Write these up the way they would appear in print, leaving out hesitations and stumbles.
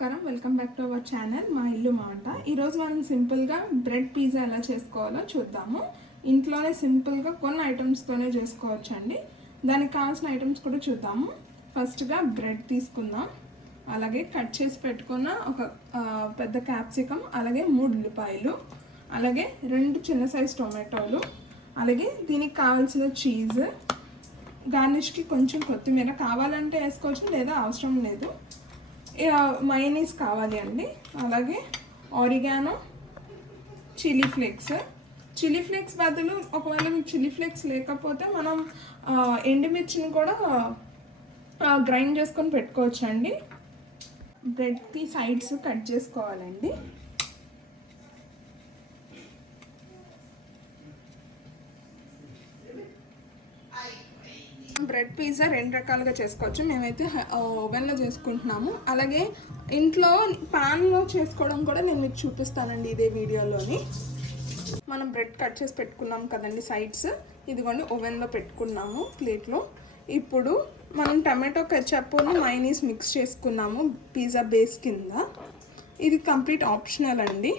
నమస్కారం, welcome back to our channel మా ఇల్లు మాట. ఈరోజు మనం సింపుల్గా బ్రెడ్ పిజ్జా ఎలా చేసుకోవాలో చూద్దాము. ఇంట్లోనే సింపుల్గా కొన్ని ఐటమ్స్తోనే చేసుకోవచ్చు అండి. దానికి కావాల్సిన ఐటమ్స్ కూడా చూద్దాము. ఫస్ట్గా బ్రెడ్ తీసుకుందాం, అలాగే కట్ చేసి పెట్టుకున్న ఒక పెద్ద క్యాప్సికమ్, అలాగే 3 ఉల్లిపాయలు, అలాగే 2 చిన్న సైజ్ టొమాటోలు, అలాగే దీనికి కావాల్సిన చీజ్, గార్నిష్కి కొంచెం కొత్తిమీర కావాలంటే వేసుకోవచ్చు, లేదా అవసరం లేదు. మయోనీస్ కావాలి అండి, అలాగే ఆరిగానో, చిల్లీ ఫ్లేక్స్ బదులు ఒకవేళ మీకు చిల్లీ ఫ్లేక్స్ లేకపోతే మనం ఎండుమిర్చిని కూడా గ్రైండ్ చేసుకొని పెట్టుకోవచ్చు అండి. బ్రెడ్కి సైడ్స్ కట్ చేసుకోవాలండి. బ్రెడ్ పిజ్జా 2 రకాలుగా చేసుకోవచ్చు. మేమైతే ఓవెన్లో చేసుకుంటున్నాము. అలాగే ఇంట్లో పాన్లో చేసుకోవడం కూడా నేను మీకు చూపిస్తానండి ఇదే వీడియోలోని. మనం బ్రెడ్ కట్ చేసి పెట్టుకున్నాం కదండి సైడ్స్, ఇదిగోండి ఓవెన్లో పెట్టుకున్నాము ప్లేట్లో. ఇప్పుడు మనం టమాటో కెచప్ మయోనీస్ మిక్స్ చేసుకున్నాము పిజ్జా బేస్ కింద. ఇది కంప్లీట్ ఆప్షనల్ అండి.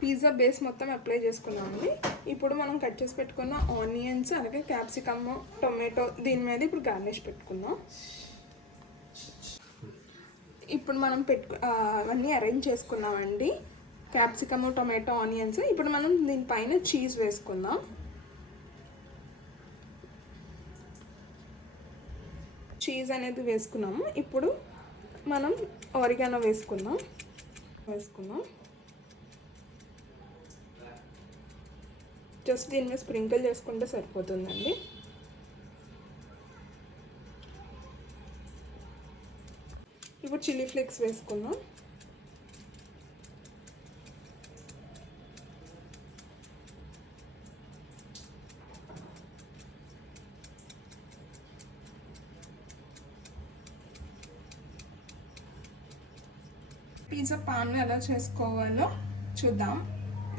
పిజ్జా బేస్ మొత్తం అప్లై చేసుకున్నామండి. ఇప్పుడు మనం కట్ చేసి పెట్టుకున్న ఆనియన్స్, అలాగే క్యాప్సికమ్, టొమాటో దీని మీద ఇప్పుడు గార్నిష్ పెట్టుకుందాం. ఇప్పుడు మనం అవన్నీ అరేంజ్ చేసుకున్నామండి, క్యాప్సికమ్, టొమాటో, ఆనియన్స్. ఇప్పుడు మనం దీనిపైన చీజ్ వేసుకుందాం. చీజ్ అనేది వేసుకున్నాము. ఇప్పుడు మనం ఆరిగానో వేసుకుందాం. జస్ట్ దీని మీద స్ప్రింకిల్ చేసుకుంటే సరిపోతుందండి. ఇప్పుడు చిల్లీ ఫ్లేక్స్ వేసుకుందాం. పిజ్జా పాన్ ఎలా చేసుకోవాలో చూద్దాం.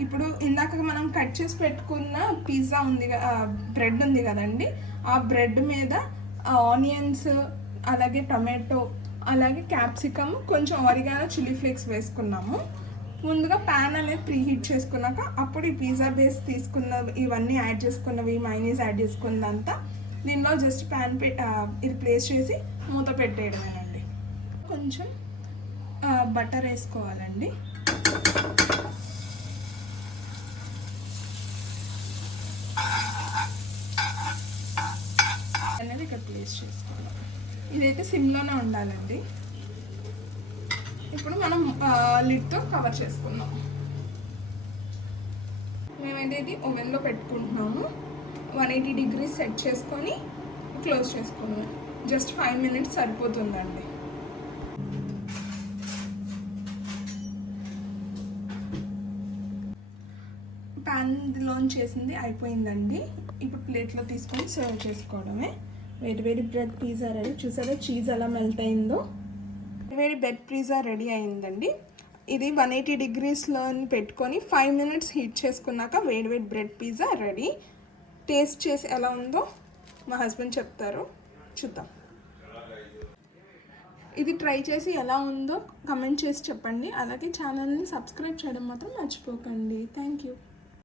ఇప్పుడు ఇందాక మనం కట్ చేసి పెట్టుకున్న పిజ్జా బ్రెడ్ ఉంది కదండి, ఆ బ్రెడ్ మీద ఆనియన్స్, అలాగే టమాటో, అలాగే క్యాప్సికమ్, కొంచెం ఆరిగానో, చిల్లీ ఫ్లేక్స్ వేసుకున్నాము. ముందుగా ప్యాన్ అనేది ప్రీహీట్ చేసుకున్నాక అప్పుడు ఈ పిజ్జా బేస్ తీసుకున్న ఇవన్నీ యాడ్ చేసుకున్నవి, మైనీస్ యాడ్ చేసుకున్నదంతా దీనిలో జస్ట్ ప్యాన్ ఇది ప్లేస్ చేసి మూత పెట్టేయడమేనండి. కొంచెం బటర్ వేసుకోవాలండి. అనేది ఇక్కడ ప్లేస్ చేసుకోవాలి. ఇదైతే సిమ్లోనే ఉండాలండి. ఇప్పుడు మనం లిడ్తో కవర్ చేసుకుందాం. మేమైతే ఇది ఓవెన్లో పెట్టుకుంటున్నాము. 180 degrees సెట్ చేసుకొని క్లోజ్ చేసుకున్నాం. జస్ట్ 5 minutes సరిపోతుందండి. ప్యాన్లోంచి చేసింది అయిపోయిందండి. ఇప్పుడు ప్లేట్లో తీసుకొని సర్వ్ చేసుకోవడమే. వేడి బ్రెడ్ పిజ్జా రెడీ. చూసారా చీజ్ ఎలా మెల్ట్ అయిందో. బ్రెడ్ పిజ్జా రెడీ అయిందండి. ఇది 180 degreesలో పెట్టుకొని 5 minutes హీట్ చేసుకున్నాక వేడి బ్రెడ్ పిజ్జా రెడీ. టేస్ట్ చేసి ఎలా ఉందో మా హస్బెండ్ చెప్తారు, చూద్దాం. ఇది ట్రై చేసి ఎలా ఉందో కమెంట్ చేసి చెప్పండి. అలాగే ఛానల్ని సబ్స్క్రైబ్ చేయడం మాత్రం మర్చిపోకండి. Thank you.